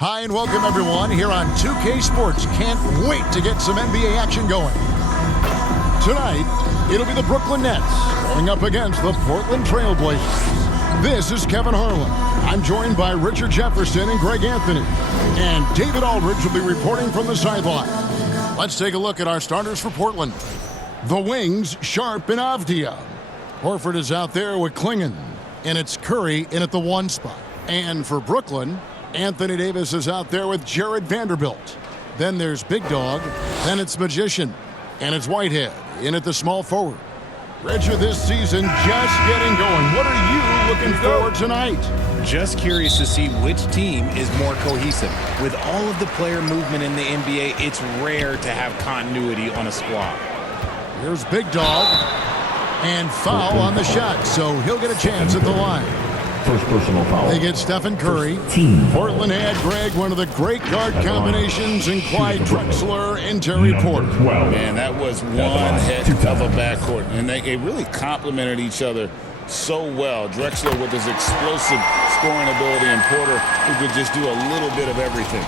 Hi and welcome everyone here on 2K Sports. Can't wait to get some NBA action going. Tonight, it'll be the Brooklyn Nets going up against the Portland Trail Blazers. This is Kevin Harlan. I'm joined by Richard Jefferson and Greg Anthony. And David Aldridge will be reporting from the sideline. Let's take a look at our starters for Portland. The wings, Sharp and Avdia. Horford is out there with Klingon. And it's Curry in at the 1 spot. And for Brooklyn, Anthony Davis is out there with Jared Vanderbilt. Then there's Big Dog. Then it's Magician. And it's Whitehead in at the small forward. Richard, this season just getting going. What are you looking for tonight? Just curious to see which team is more cohesive. With all of the player movement in the NBA, it's rare to have continuity on a squad. Here's Big Dog. And foul on the shot, so he'll get a chance at the line. First personal foul. They get Stephen Curry. Team. Portland had, Greg, one of the great guard combinations in Clyde Drexler and Terry Porter. Man, that was one heck of a backcourt. And they really complemented each other so well. Drexler with his explosive scoring ability and Porter who could just do a little bit of everything.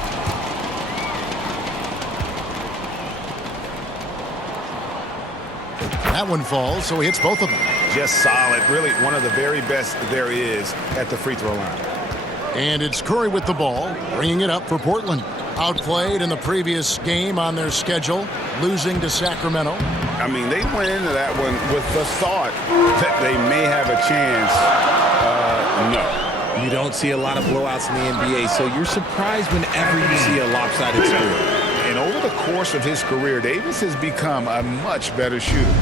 That one falls, so he hits both of them. Just solid. Really one of the very best there is at the free throw line. And it's Curry with the ball, bringing it up for Portland. Outplayed in the previous game on their schedule, losing to Sacramento. I mean, they went into that one with the thought that they may have a chance. No. You don't see a lot of blowouts in the NBA, so you're surprised whenever you see a lopsided score. And over the course of his career, Davis has become a much better shooter.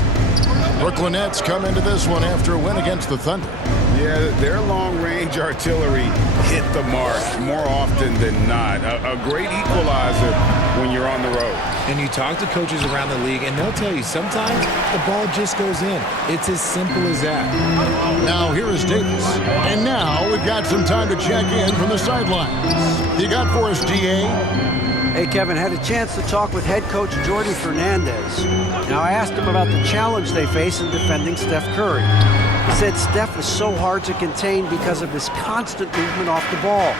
Brooklyn Nets come into this one after a win against the Thunder. Yeah, their long-range artillery hit the mark more often than not. A great equalizer when you're on the road. And you talk to coaches around the league, and they'll tell you sometimes the ball just goes in. It's as simple as that. Now here is Davis. And now we've got some time to check in from the sidelines. You got for us, DA? Hey, Kevin, had a chance to talk with head coach Jordi Fernandez. Now, I asked him about the challenge they face in defending Steph Curry. He said Steph is so hard to contain because of his constant movement off the ball.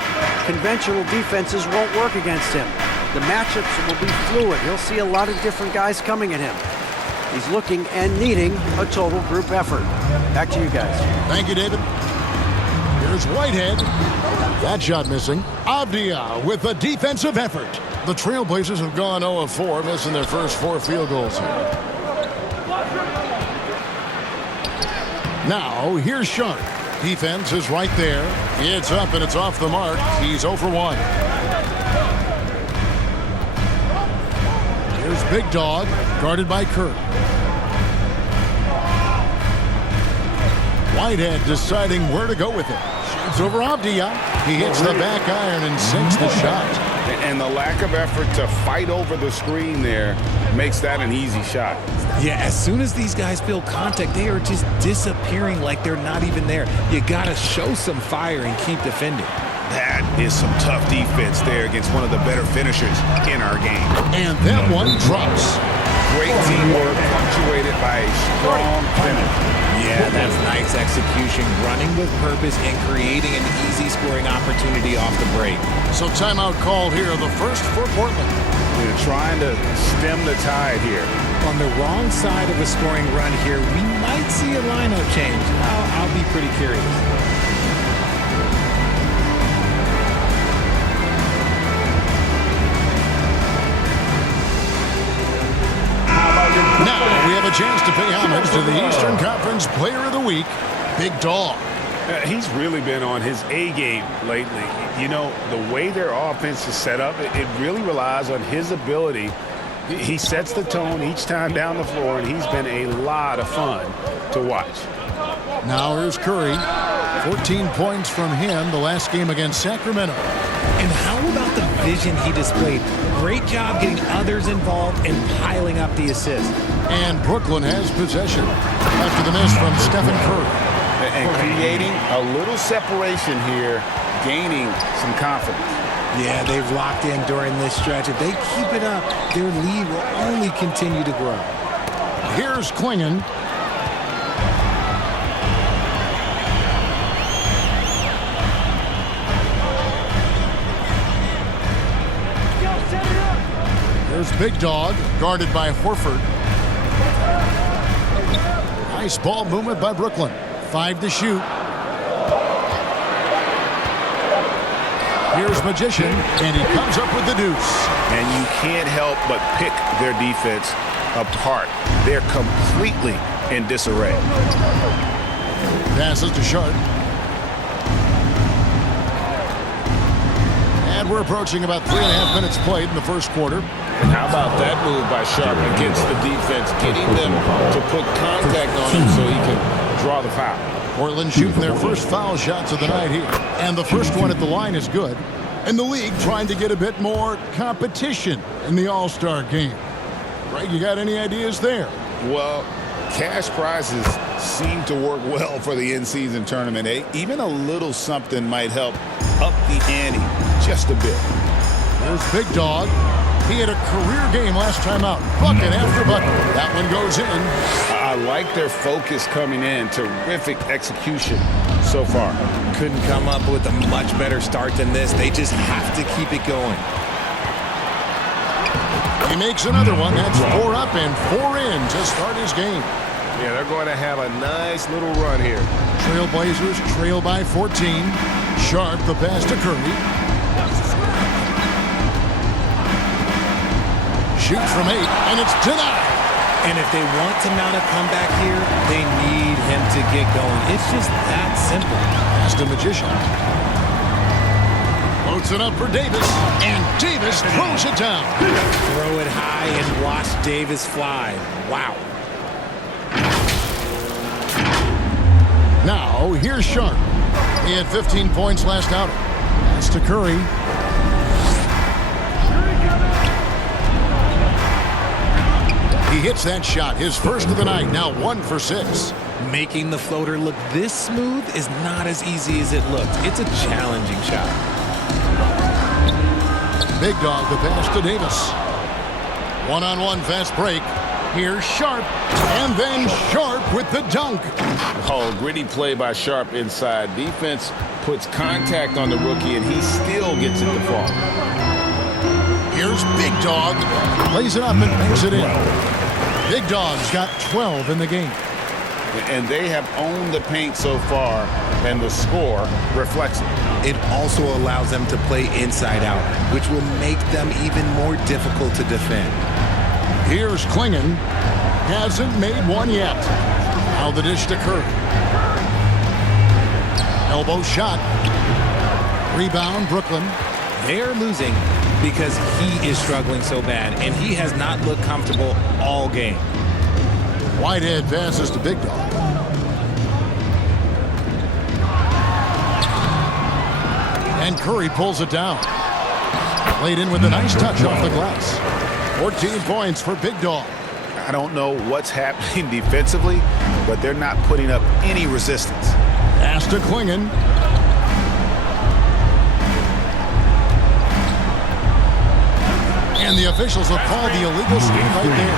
Conventional defenses won't work against him. The matchups will be fluid. He'll see a lot of different guys coming at him. He's looking and needing a total group effort. Back to you guys. Thank you, David. Here's Whitehead. That shot missing. Avdia with a defensive effort. The Trailblazers have gone 0 of 4, missing their first 4 field goals here. Now, here's Sharp. Defense is right there. It's up and it's off the mark. He's 0 for 1. Here's Big Dog, guarded by Curry. Whitehead deciding where to go with it. Shoots over Avdia. He hits the back iron and sinks the shot. And the lack of effort to fight over the screen there makes that an easy shot. Yeah, as soon as these guys feel contact, they are just disappearing like they're not even there. You got to show some fire and keep defending. That is some tough defense there against one of the better finishers in our game. And that one drops. Great teamwork punctuated by a strong finish. Yeah, that's nice execution, running with purpose and creating an easy scoring opportunity off the break. So timeout called here, the first for Portland. They're trying to stem the tide here. On the wrong side of a scoring run here, we might see a lineup change. I'll be pretty curious. Now we have a chance to pay homage to the Eastern Conference Player of the Week, Big Dog. He's really been on his A game lately. You know, the way their offense is set up, it really relies on his ability. He sets the tone each time down the floor, and he's been a lot of fun to watch. Now here's Curry. 14 points from him the last game against Sacramento. And how about the vision he displayed? Great job getting others involved and piling up the assists. And Brooklyn has possession after the miss from Stephen Curry. And creating a little separation here, gaining some confidence. Yeah, they've locked in during this stretch. If they keep it up, their lead will only continue to grow. Here's Klingon. Here's Big Dog, guarded by Horford. Nice ball movement by Brooklyn. 5 to shoot. Here's Magician, and he comes up with the deuce. And you can't help but pick their defense apart. They're completely in disarray. Passes to Sharp. And we're approaching about 3.5 minutes played in the first quarter. And how about that move by Sharp against the defense, getting them to put contact on him so he can draw the foul. Portland shooting their first foul shots of the night here. And the first one at the line is good. And the league trying to get a bit more competition in the All-Star game. Greg, you got any ideas there? Well, cash prizes seem to work well for the in-season tournament. Even a little something might help up the ante just a bit. There's Big Dog. He had a career game last time out. Bucket after bucket. That one goes in. I like their focus coming in. Terrific execution so far. Couldn't come up with a much better start than this. They just have to keep it going. He makes another one. That's 4 up and 4 in to start his game. Yeah, they're going to have a nice little run here. Trailblazers trail by 14. Sharp the pass to Curry. Shoots from 8, and it's denied. And if they want to mount a comeback here, they need him to get going. It's just that simple. Pass to Magician. Floats it up for Davis, and Davis throws it down. Throw it high and watch Davis fly. Wow. Now, here's Sharp. He had 15 points last outing. Pass to Curry. He hits that shot, his first of the night, now 1 for 6. Making the floater look this smooth is not as easy as it looked. It's a challenging shot. Big Dog, the pass to Davis. One-on-one fast break. Here's Sharp, and then Sharp with the dunk. Oh, gritty play by Sharp inside. Defense puts contact on the rookie, and he still gets it to fall. Here's Big Dog. Lays it up and makes it in. Big Dog's got 12 in the game. And they have owned the paint so far, and the score reflects it. It also allows them to play inside out, which will make them even more difficult to defend. Here's Klingon. Hasn't made one yet. Now the dish to Curry. Elbow shot. Rebound, Brooklyn. They're losing because he is struggling so bad, and he has not looked comfortable all game. Whitehead passes to Big Dog. And Curry pulls it down. Laid in with a nice touch off the glass. 14 points for Big Dog. I don't know what's happening defensively, but they're not putting up any resistance. Pass to Klingon. And the officials have called the illegal skate right there.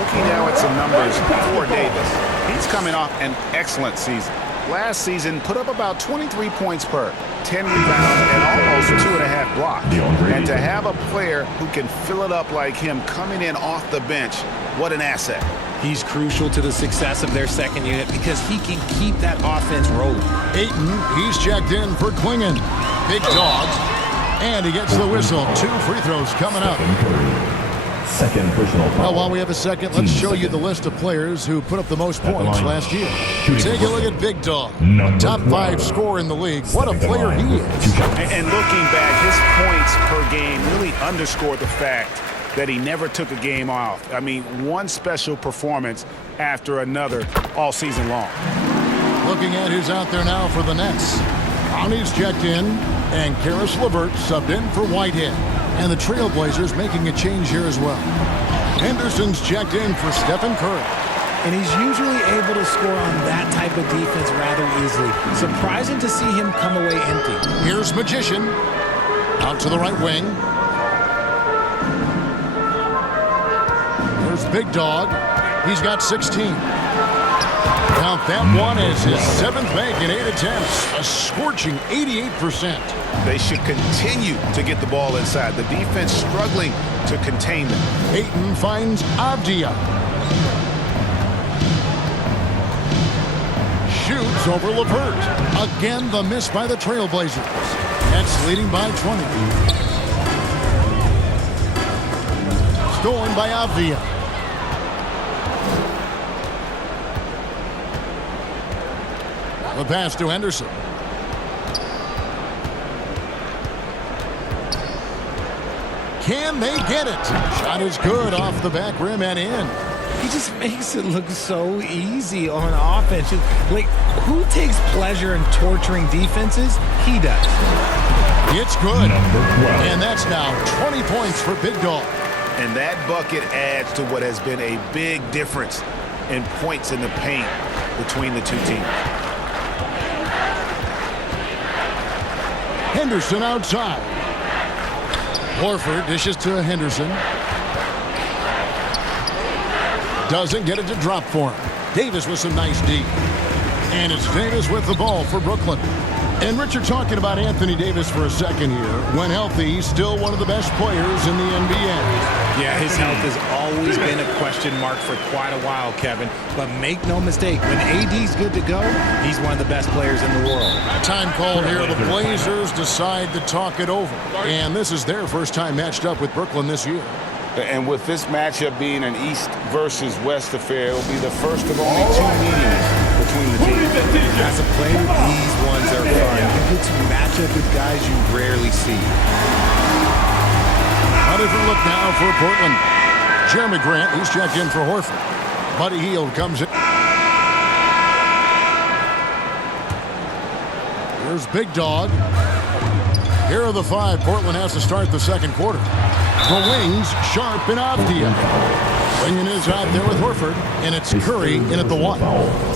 Looking now at some numbers for Davis. He's coming off an excellent season. Last season, put up about 23 points per, 10 rebounds, and almost 2.5 blocks. And to have a player who can fill it up like him coming in off the bench, what an asset. He's crucial to the success of their second unit because he can keep that offense rolling. Ayton, he's checked in for Klingon. Big Dog. And he gets the whistle. 2 free throws coming up. Second personal foul. Well, while we have a second, let's show you the list of players who put up the most points last year. Take a look at Big Dog. Top 5 scorer in the league. What a player he is. And looking back, his points per game really underscored the fact that he never took a game off. I mean, one special performance after another all season long. Looking at who's out there now for the Nets. Brownie's checked in, and Karis LeVert subbed in for Whitehead. And the Trailblazers making a change here as well. Henderson's checked in for Stephen Curry. And he's usually able to score on that type of defense rather easily. Surprising to see him come away empty. Here's Magician. Out to the right wing. There's Big Dog. He's got 16. Now count that one as his 7th make in 8 attempts. A scorching 88%. They should continue to get the ball inside. The defense struggling to contain them. Peyton finds Avdia. Shoots over Levert. Again, the miss by the Trailblazers. Nets leading by 20. Stolen by Avdia. The pass to Henderson. Can they get it? Shot is good off the back rim and in. He just makes it look so easy on offense. Like, who takes pleasure in torturing defenses? He does. It's good. And that's now 20 points for Big Dog. And that bucket adds to what has been a big difference in points in the paint between the two teams. Henderson outside. Horford dishes to Henderson. Doesn't get it to drop for him. Davis with some nice D. And it's Davis with the ball for Brooklyn. And Richard, talking about Anthony Davis for a second here. When healthy, he's still one of the best players in the NBA. Yeah, his health has always been a question mark for quite a while, Kevin. But make no mistake, when AD's good to go, he's one of the best players in the world. Time called here. The Blazers decide to talk it over. And this is their first time matched up with Brooklyn this year. And with this matchup being an East versus West affair, it will be the first of only 2 meetings between the teams. As a player, these ones are fun. You get to match up with guys you rarely see. A different look now for Portland. Jeremy Grant, he's checked in for Horford. Buddy Hield comes in. Here's Big Dog. Here are the 5. Portland has to start the second quarter. The wings, Sharp and Avdia. Bringing his out there with Horford, and it's Curry in at the 1.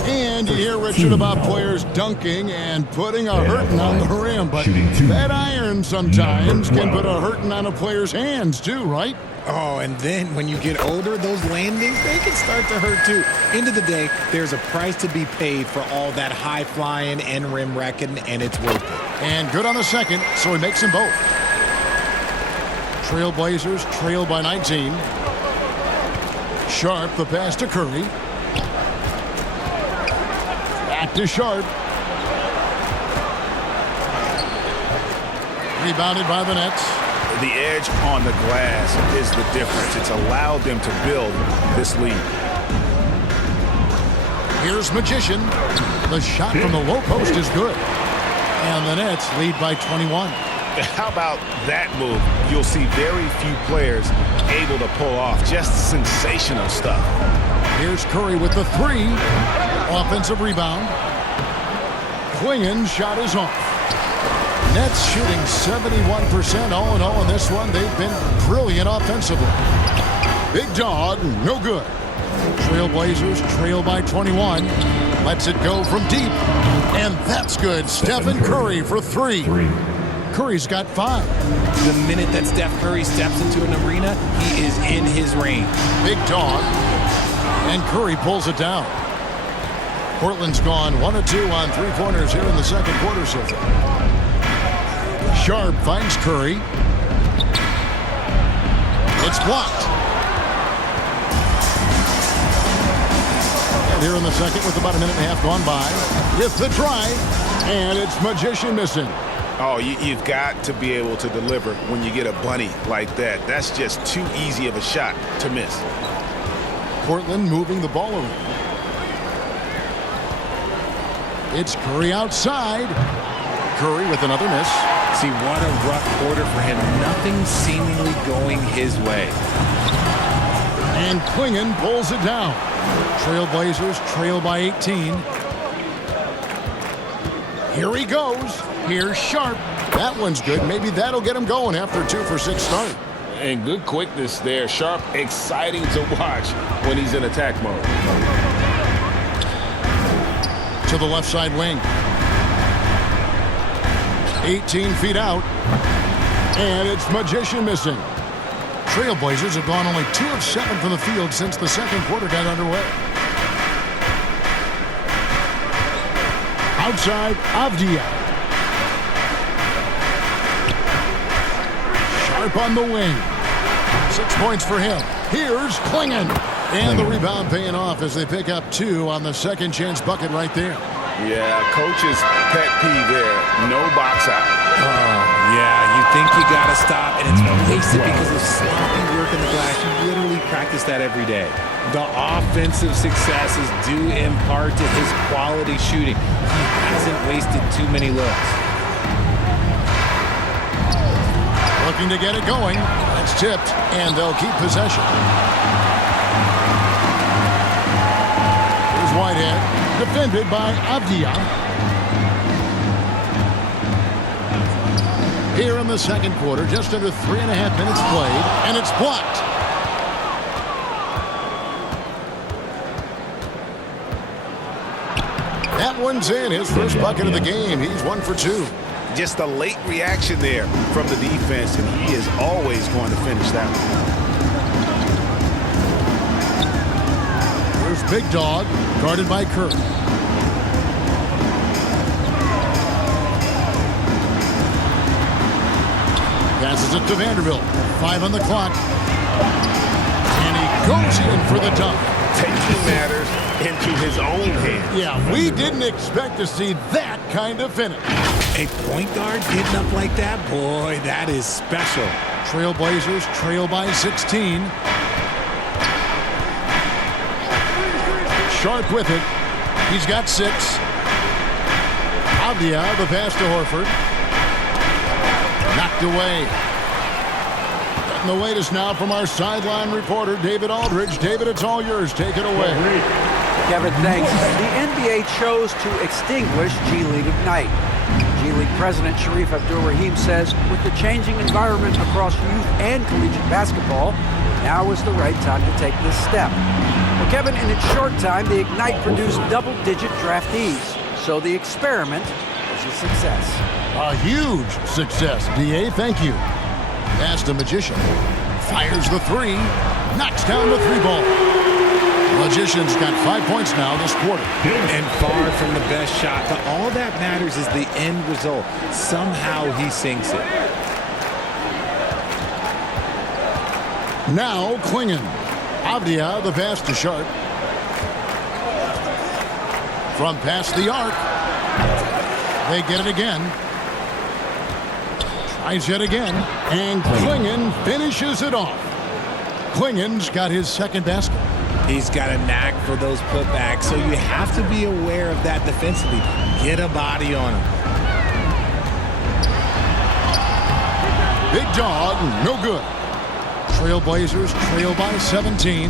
And you hear, Richard, about players dunking and putting a hurting on the rim, but that iron sometimes can put a hurting on a player's hands too, right? Oh, and then when you get older, those landings, they can start to hurt too. End of the day, there's a price to be paid for all that high flying and rim wrecking, and it's worth it. And good on the second, so he makes them both. Trailblazers trail by 19. Sharp, the pass to Curry. Back to Sharp. Rebounded by the Nets. The edge on the glass is the difference. It's allowed them to build this lead. Here's Magician. The shot from the low post is good. And the Nets lead by 21. How about that move? You'll see very few players able to pull off just sensational stuff. Here's Curry with the 3. Offensive rebound. Klingen's shot is off. Nets shooting 71% all in all in this one. They've been brilliant offensively. Big Dog, no good. Trailblazers trail by 21. Lets it go from deep. And that's good. Stephen Curry for 3. Curry's got 5. The minute that Steph Curry steps into an arena, he is in his range. Big Dog. And Curry pulls it down. Portland's gone 1 of 2 on 3-pointers here in the second quarter so far. Sharp finds Curry. It's blocked. And here in the second with about a minute and a half gone by. With the drive. And it's Magician missing. Oh, you've got to be able to deliver when you get a bunny like that. That's just too easy of a shot to miss. Portland moving the ball around. It's Curry outside. Curry with another miss. See, what a rough quarter for him. Nothing seemingly going his way. And Klingen pulls it down. Trailblazers trail by 18. Here he goes. Here's Sharp. That one's good. Maybe that'll get him going after a 2 for 6 start. And good quickness there. Sharp, exciting to watch when he's in attack mode. To the left side wing. 18 feet out. And it's Magician missing. Trailblazers have gone only 2 of 7 from the field since the second quarter got underway. Outside, Avdia. Sharp on the wing. 6 points for him. Here's Klingon. And the rebound paying off as they pick up 2 on the second chance bucket right there. Yeah, coach's pet peeve there. No box out. Yeah, you think you got to stop, and it's wasted because of sloppy work in the glass. You literally practice that every day. The offensive success is due in part to his quality shooting. He hasn't wasted too many looks. Looking to get it going. That's tipped, and they'll keep possession. Here's Whitehead, defended by Avdia. Here in the second quarter, just under 3.5 minutes played, and it's blocked. That one's in. His first bucket of the game. He's 1 for 2. Just a late reaction there from the defense, and he is always going to finish that one. Here's Big Dog, guarded by Curry. Passes it to Vanderbilt. 5 on the clock. And he goes in for the dunk. Taking matters into his own hands. Yeah, we didn't expect to see that kind of finish. A point guard getting up like that? Boy, that is special. Trailblazers trail by 16. Sharp with it. He's got 6. Avdia, the pass to Horford. Knocked away. And the latest now from our sideline reporter, David Aldridge. David, it's all yours. Take it away. Kevin, thanks. The NBA chose to extinguish G League Ignite. G League President Sharif Abdul-Rahim says, with the changing environment across youth and collegiate basketball, now is the right time to take this step. Well, Kevin, in its short time, the Ignite produced double-digit draftees, so the experiment was a success. A huge success, DA. Thank you. Pass the Magician. Fires the 3. Knocks down the 3 ball. Magician's got 5 points now this quarter. And far from the best shot, but all that matters is the end result. Somehow he sinks it. Now Klingon. Avdia, the pass to Sharp. From past the arc. They get it again. Tries yet again. And Klingon finishes it off. Klingon's got his second basket. He's got a knack for those putbacks, so you have to be aware of that defensively. Get a body on him. Big Dog, no good. Trailblazers trail by 17.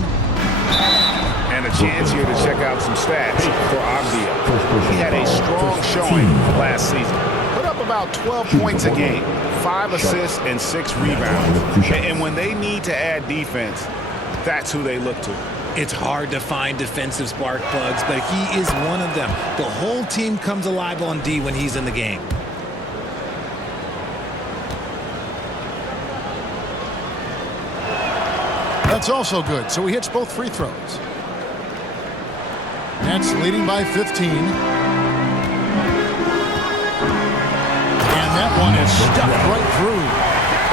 And a chance here to check out some stats for Avdia. He had a strong showing last season. Put up about 12 points a game, 5 assists, and 6 rebounds. And when they need to add defense, that's who they look to. It's hard to find defensive spark plugs, but he is one of them. The whole team comes alive on D when he's in the game. That's also good, so he hits both free throws. Nets leading by 15. And that one is stuffed right through.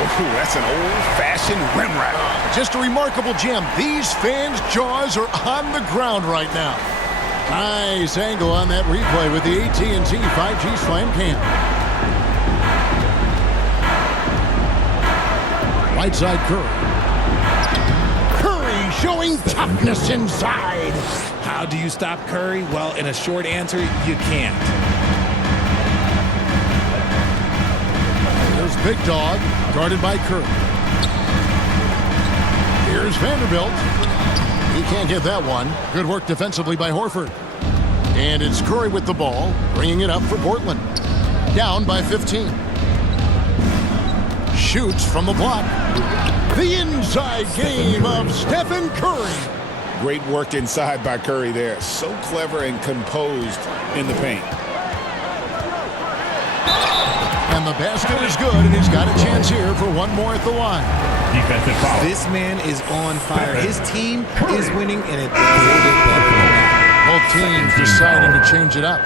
Ooh, that's an old-fashioned rim rack. Just a remarkable gem. These fans' jaws are on the ground right now. Nice angle on that replay with the AT&T 5G Slam Cam. Right side Curry. Curry showing toughness inside. How do you stop Curry? Well, in a short answer, you can't. There's Big Dog, guarded by Curry. Here's Vanderbilt. He can't get that one. Good work defensively by Horford. And it's Curry with the ball, bringing it up for Portland. Down by 15. Shoots from the block. The inside game of Stephen Curry. Great work inside by Curry there. So clever and composed in the paint. And the basket is good, and he's got a chance here for one more at the line. Defensive foul. This man is on fire. His team is winning, and it doesn't get better than that. Both teams deciding to change it up.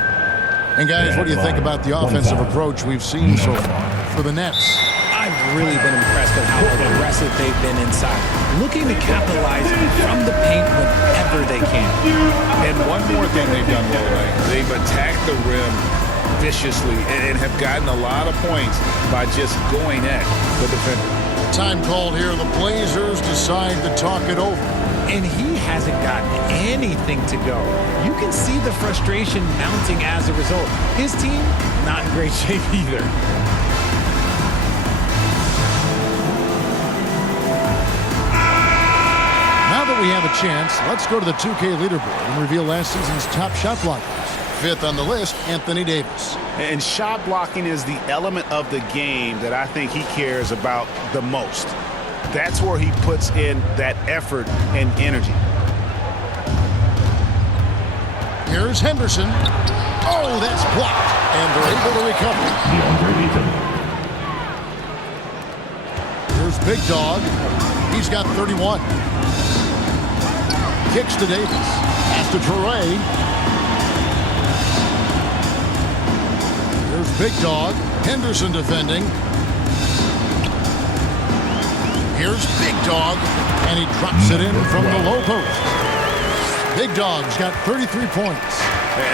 And guys, what do you think about the offensive approach we've seen so far for the Nets? I've really been impressed with how aggressive they've been inside, looking to capitalize from the paint whenever they can. And one more thing they've done well tonight. They've attacked the rim viciously and have gotten a lot of points by just going at the defender. Time called here. The Blazers decide to talk it over. And he hasn't gotten anything to go. You can see the frustration mounting as a result. His team, not in great shape either. Now that we have a chance, let's go to the 2K leaderboard and reveal last season's top shot blockers. Fifth on the list, Anthony Davis. And shot blocking is the element of the game that I think he cares about the most. That's where he puts in that effort and energy. Here's Henderson. Oh, that's blocked. And they're able to recover. Here's Big Dog. He's got 31. Kicks to Davis. Pass to Traore. Here's Big Dog. Henderson defending. Here's Big Dog, and he drops it in from the low post. Big Dog's got 33 points.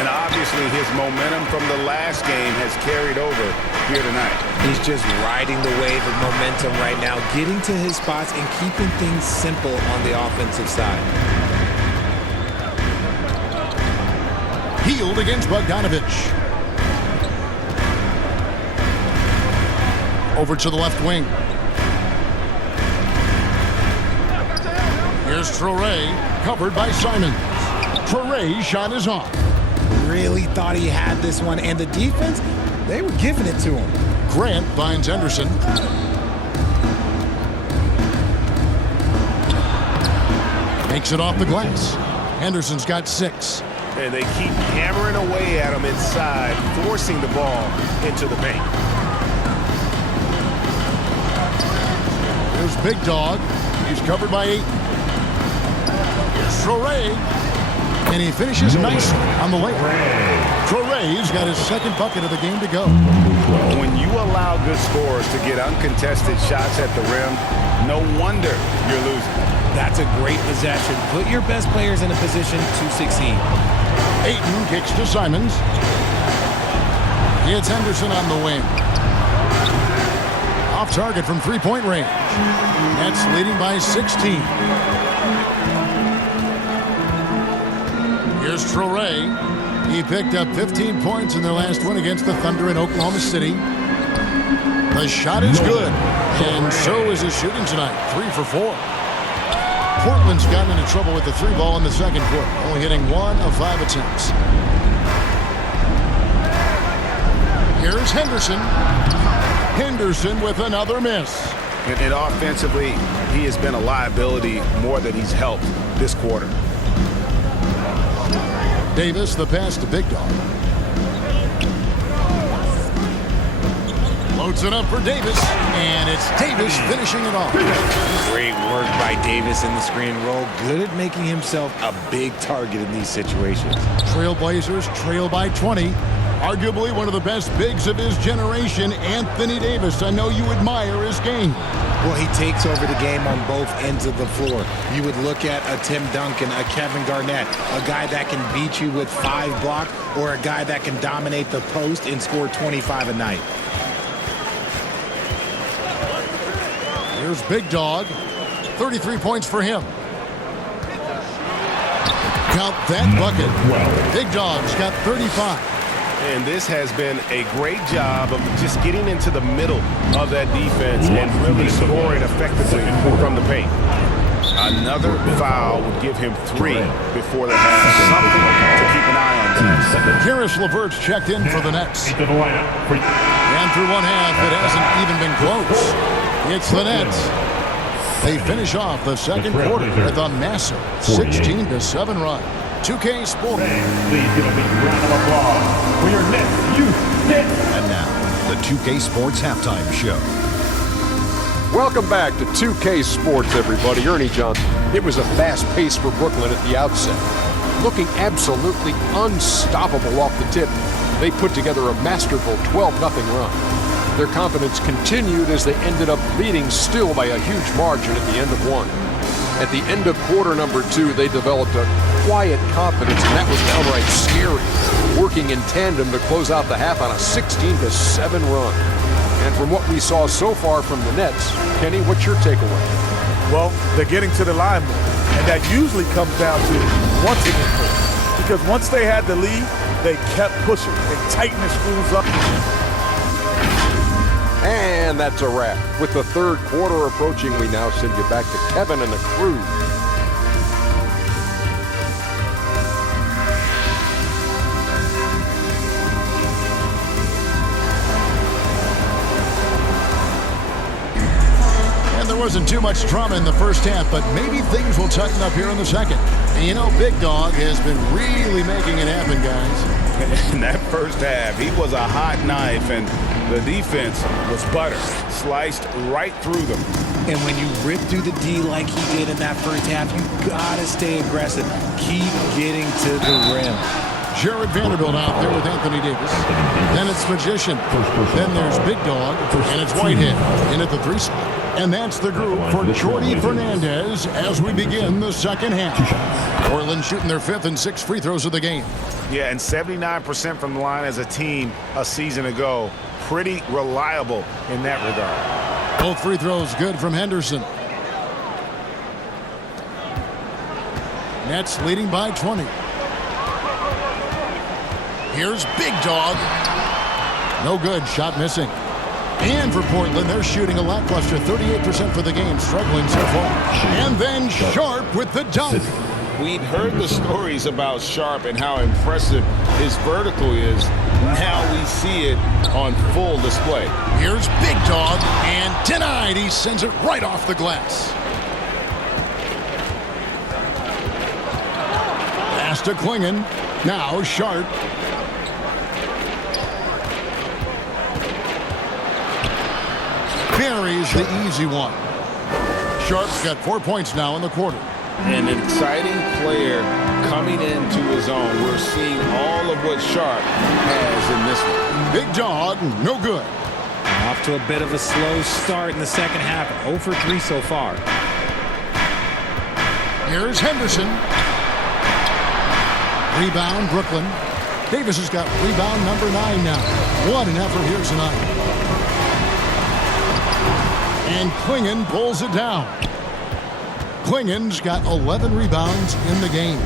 And obviously his momentum from the last game has carried over here tonight. He's just riding the wave of momentum right now, getting to his spots and keeping things simple on the offensive side. Healed against Bogdanovich. Over to the left wing. Here's Traore, covered by Simons. Traore's shot is off. Really thought he had this one, and the defense, they were giving it to him. Grant finds Henderson. Makes it off the glass. Henderson's got 6. And they keep hammering away at him inside, forcing the ball into the paint. Here's Big Dog. He's covered by 8. Here's Traore. And he finishes nicely on the layup. Traore's got his second bucket of the game to go. When you allow good scorers to get uncontested shots at the rim, no wonder you're losing. That's a great possession. Put your best players in a position to succeed. Ayton kicks to Simons. It's Henderson on the wing. Off target from three-point range. Nets leading by 16. Here's Traore. He picked up 15 points in their last win against the Thunder in Oklahoma City. The shot is good, and so is his shooting tonight. 3 for 4. Portland's gotten into trouble with the 3 ball in the second quarter, only hitting 1 of 5 attempts. Here's Henderson. Henderson with another miss. And offensively, he has been a liability more than he's helped this quarter. Davis, the pass to Big Dog. Loads it up for Davis, and it's Davis finishing it off. Great work by Davis in the screen roll. Good at making himself a big target in these situations. Trailblazers trail by 20. Arguably one of the best bigs of his generation, Anthony Davis. I know you admire his game. Well, he takes over the game on both ends of the floor. You would look at a Tim Duncan, a Kevin Garnett, a guy that can beat you with 5 blocks, or a guy that can dominate the post and score 25 a night. Here's Big Dog. 33 points for him. Count that bucket. Big Dog's got 35. And this has been a great job of just getting into the middle of that defense and really scoring effectively from the paint. Another foul would give him 3 before the half. Something to keep an eye on. Karis LeVert's checked in for the Nets. And through one half, it hasn't even been close. It's the Nets. They finish off the second quarter with a massive 16-7 run. 2K Sports. Please give a big round of applause for your Nets Youth Nets. And now, the 2K Sports Halftime Show. Welcome back to 2K Sports, everybody. Ernie Johnson. It was a fast pace for Brooklyn at the outset, looking absolutely unstoppable off the tip. they put together a masterful 12-0 run. Their confidence continued as they ended up leading still by a huge margin at the end of one. At the end of quarter number 2, they developed a quiet confidence, and that was downright scary, working in tandem to close out the half on a 16-7 run. And from what we saw so far from the Nets, Kenny, what's your takeaway? Well, they're getting to the line more, and that usually comes down to wanting it more. Because once they had the lead, they kept pushing. They tightened the screws up. And that's a wrap. With the third quarter approaching, we now send you back to Kevin and the crew. There wasn't too much drama in the first half, but maybe things will tighten up here in the second. And you know, Big Dog has been really making it happen, guys. In that first half, he was a hot knife, and the defense was butter, sliced right through them. And when you rip through the D like he did in that first half, you gotta stay aggressive. Keep getting to the rim. Jared Vanderbilt out there with Anthony Davis. Then it's Magician. Then there's Big Dog. And it's Whitehead in at the 3 spot. And that's the group for Jordy Fernandez as we begin the second half. Portland shooting their 5th and 6th free throws of the game. Yeah, and 79% from the line as a team a season ago. Pretty reliable in that regard. Both free throws good from Henderson. Nets leading by 20. Here's Big Dog. No good. Shot missing. And for Portland, they're shooting a lackluster 38% for the game, struggling so far. And then Sharp with the dunk. We'd heard the stories about Sharp and how impressive his vertical is. Now we see it on full display. Here's Big Dog, and denied. He sends it right off the glass. Pass to Klingon. Now Sharp. Buries the easy one. Sharp's got 4 points now in the quarter. An exciting player coming into his own. We're seeing all of what Sharp has in this one. Big Dog, no good. Off to a bit of a slow start in the second half. 0 for 3 so far. Here's Henderson. Rebound, Brooklyn. Davis has got rebound number 9 now. What an effort here tonight. And Klingon pulls it down. Klingon's got 11 rebounds in the game.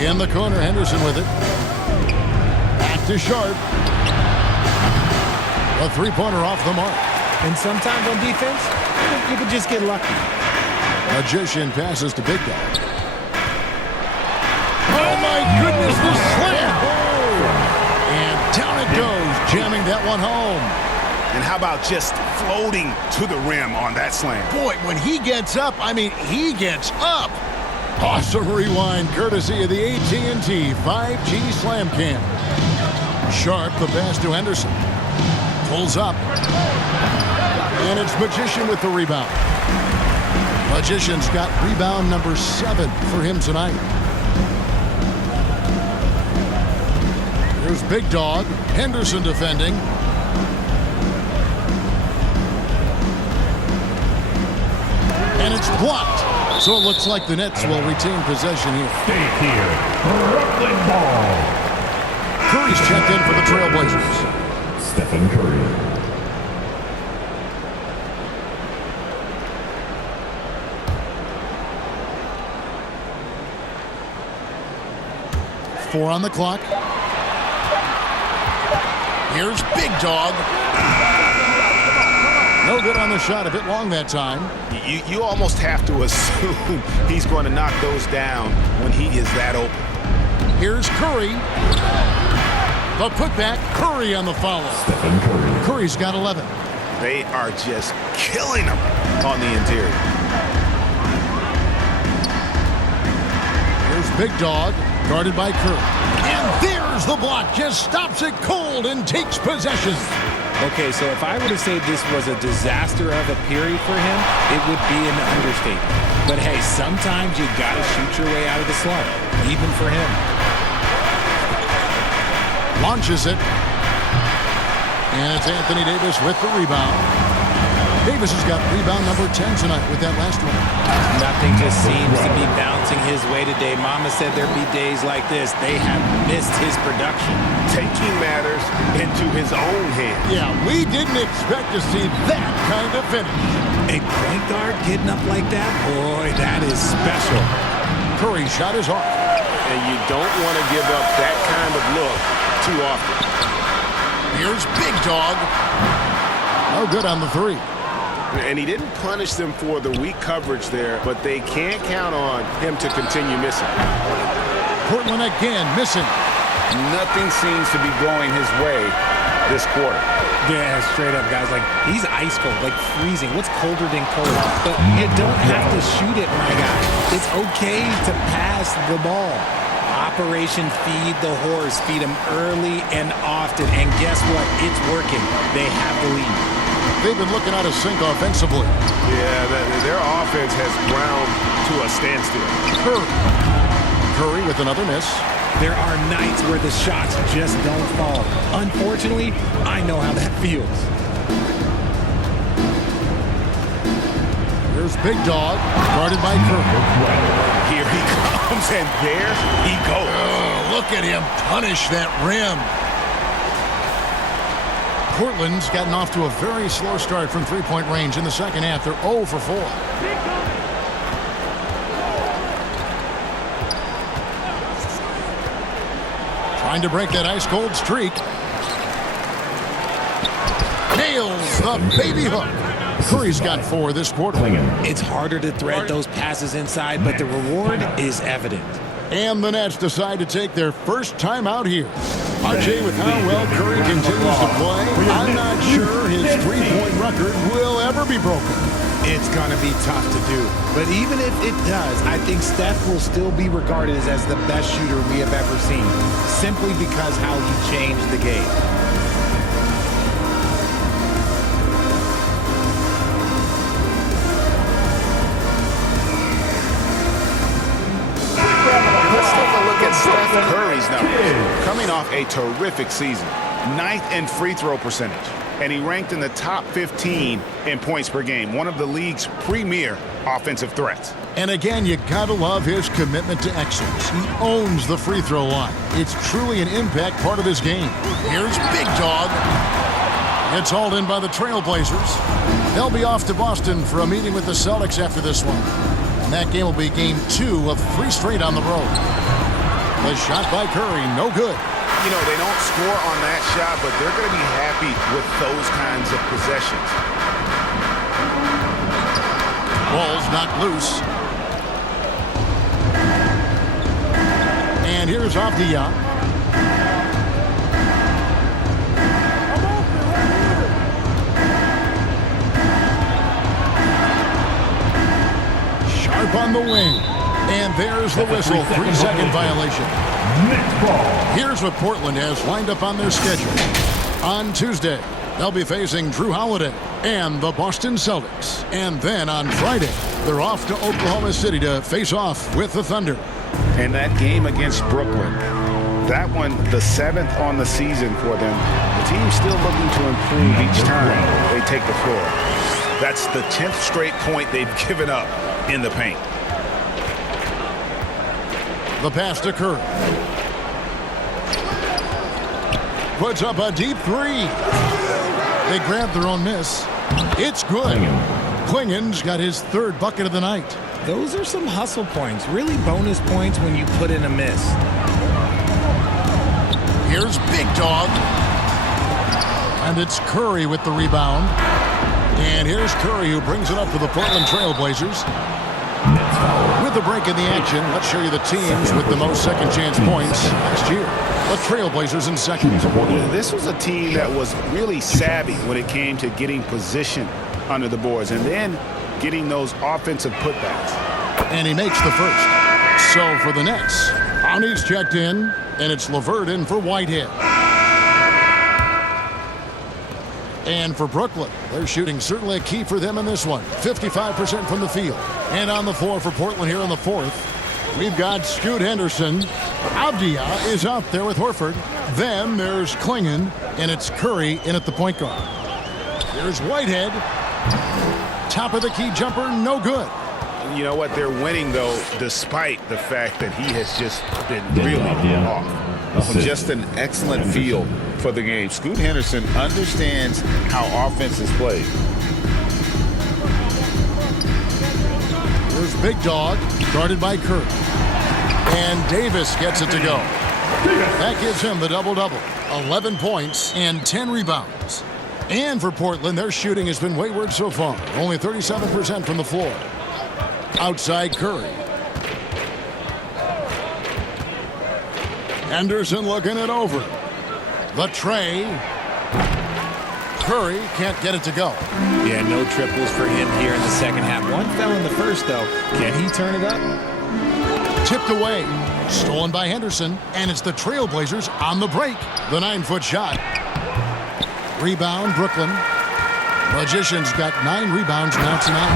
In the corner, Henderson with it. Back to Sharp. A three-pointer off the mark. And sometimes on defense, you can just get lucky. Magician passes to Big Dog. Oh my goodness, the slam! And down it goes, jamming that one home. And how about just floating to the rim on that slam? Boy, when he gets up, I mean, he gets up. Awesome rewind, courtesy of the AT&T 5G Slam Cam. Sharp, the pass to Henderson. Pulls up. And it's Magician with the rebound. Magician's got rebound number 7 for him tonight. Here's Big Dog. Henderson defending. And it's blocked. So it looks like the Nets will retain possession here. Stay here. Brooklyn ball. Curry's checked in for the Trailblazers. Stephen Curry. Four on the clock. Here's Big Dog. No good on the shot. A bit long that time. You almost have to assume he's going to knock those down when he is that open. Here's Curry. The putback. Curry on the follow. Stephen Curry. Curry's got 11. They are just killing him on the interior. Here's Big Dog, guarded by Curry. And there's the block. Just stops it cold and takes possession. Okay, so if I were to say this was a disaster of a period for him, it would be an understatement. But hey, sometimes you got to shoot your way out of the slump, even for him. Launches it. And it's Anthony Davis with the rebound. Davis has got rebound number 10 tonight with that last one. Nothing just seems to be bouncing his way today. Mama said there'd be days like this. They have missed his production. Taking matters into his own hands. Yeah, we didn't expect to see that kind of finish. A point guard getting up like that? Boy, that is special. Curry's shot is off. And you don't want to give up that kind of look too often. Here's Big Dog. No good on the three. And he didn't punish them for the weak coverage there, but they can't count on him to continue missing. Portland again missing. Nothing seems to be going his way this quarter. Yeah, straight up, guys. Like, he's ice cold, like freezing. What's colder than cold? But you don't have to shoot it, my guy. It's okay to pass the ball. Operation Feed the Horse. Feed him early and often. And guess what? It's working. They have the lead. They've been looking out of sync offensively. Yeah, their offense has ground to a standstill. Curry with another miss. There are nights where the shots just don't fall. Unfortunately, I know how that feels. Here's Big Dog, guarded by Curry. Here he comes, and there he goes. Oh, look at him punish that rim. Portland's gotten off to a very slow start from three-point range in the second half. They're 0 for 4. Trying to break that ice-cold streak. Nails the baby hook. Curry's got 4 this quarter. It's harder to thread those passes inside, but the reward is evident. And the Nets decide to take their first time out here. RJ, with how well Curry continues to play, I'm not sure his three-point record will ever be broken. It's going to be tough to do. But even if it does, I think Steph will still be regarded as the best shooter we have ever seen, simply because how he changed the game. Let's take a look at Steph Curry's numbers. Coming off a terrific season, 9th in free throw percentage, and he ranked in the top 15 in points per game, one of the league's premier offensive threats. And again, you gotta love his commitment to excellence. He owns the free throw line. It's truly an impact part of his game. Here's Big Dog. It's hauled in by the Trailblazers. They'll be off to Boston for a meeting with the Celtics after this one. And that game will be game 2 of 3 straight on the road. The shot by Curry, no good. You know, they don't score on that shot, but they're going to be happy with those kinds of possessions. Ball's knocked loose. And here's Avdia. Sharp on the wing. And there's the whistle, 3-second violation. Here's what Portland has lined up on their schedule. On Tuesday, they'll be facing Drew Holiday and the Boston Celtics. And then on Friday, they're off to Oklahoma City to face off with the Thunder. And that game against Brooklyn, that one, the 7th on the season for them. The team's still looking to improve each time they take the floor. That's the 10th straight point they've given up in the paint. The pass to Curry. Puts up a deep 3. They grab their own miss. It's good. Klingen's got his 3rd bucket of the night. Those are some hustle points, really bonus points when you put in a miss. Here's Big Dog. And it's Curry with the rebound. And here's Curry who brings it up for the Portland Trailblazers. With the break in the action, let's show you the teams with the most second chance points last year. The Trailblazers in second. This was a team that was really savvy when it came to getting position under the boards and then getting those offensive putbacks. And he makes the first. So for the Nets, Brownie's checked in, and it's LeVert in for Whitehead. And for Brooklyn, their shooting certainly a key for them in this one. 55% from the field. And on the floor for Portland here in the 4th, We've got Scoot Henderson. Avdia is out there with Horford. Then there's Klingon, and it's Curry in at the point guard. There's Whitehead. Top of the key jumper, no good. You know what? They're winning, though, despite the fact that he has just been really off. Just an excellent feel for the game. Scoot Henderson understands how offense is played. There's Big Dog, guarded by Curry. And Davis gets it to go. That gives him the double-double. 11 points and 10 rebounds. And for Portland, their shooting has been wayward so far. Only 37% from the floor. Outside Curry. Henderson looking it over. The tray. Curry can't get it to go. Yeah, no triples for him here in the second half. One fell in the first, though. Can he turn it up? Tipped away. Stolen by Henderson. And it's the Trailblazers on the break. The 9-foot shot. Rebound, Brooklyn. Magician's got 9 rebounds now tonight.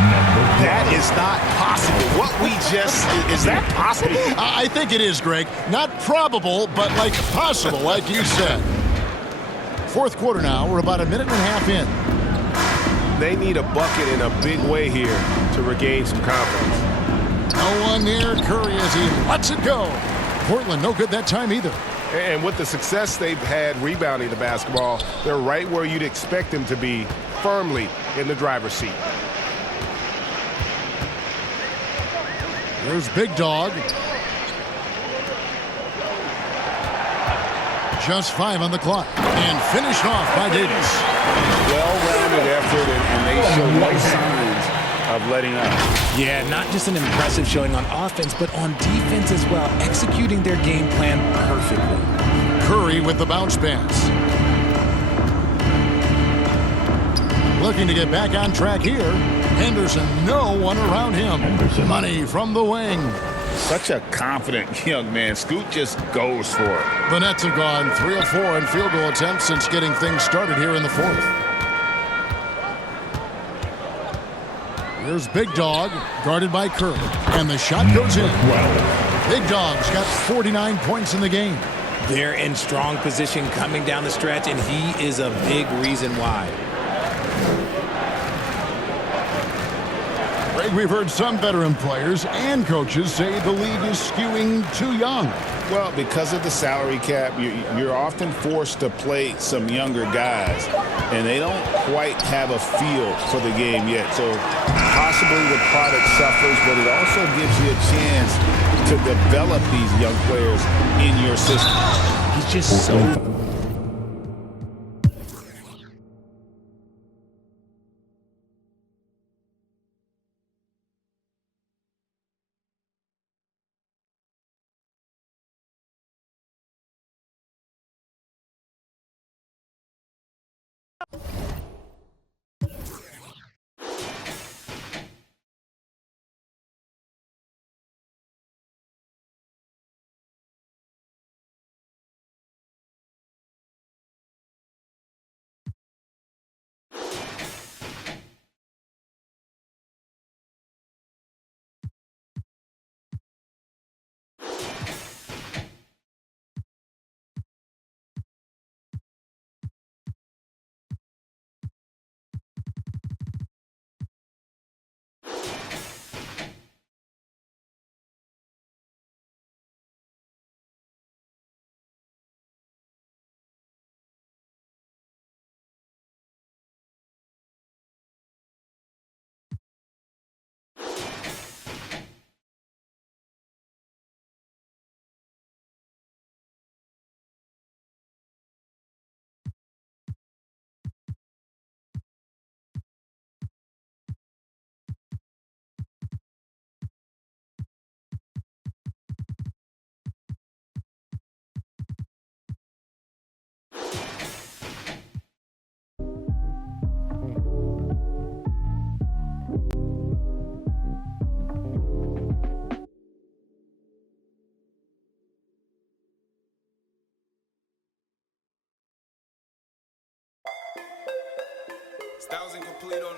That is not possible. What we just, is that possible? I think it is, Greg. Not probable, but like possible, like you said. Fourth quarter now. We're about a minute and a half in. They need a bucket in a big way here to regain some confidence. No one near Curry as he lets it go. Portland no good that time either. And with the success they've had rebounding the basketball, they're right where you'd expect them to be, firmly in the driver's seat. There's Big Dog. Just 5 on the clock. And finished off by Davis. Well-rounded effort, and they show no signs of letting up. Yeah, not just an impressive showing on offense, but on defense as well, executing their game plan perfectly. Curry with the bounce pass. Looking to get back on track here. Henderson, no one around him. Money from the wing. Such a confident young man. Scoot just goes for it. The Nets have gone 3 of 4 in field goal attempts since getting things started here in the fourth. Here's Big Dog, guarded by Curry. And the shot goes in. Big Dog's got 49 points in the game. They're in strong position coming down the stretch, and he is a big reason why. Greg, we've heard some veteran players and coaches say the league is skewing too young. Well, because of the salary cap, you're often forced to play some younger guys, and they don't quite have a feel for the game yet. So possibly the product suffers, but it also gives you a chance to develop these young players in your system. He's just so... Styles incomplete on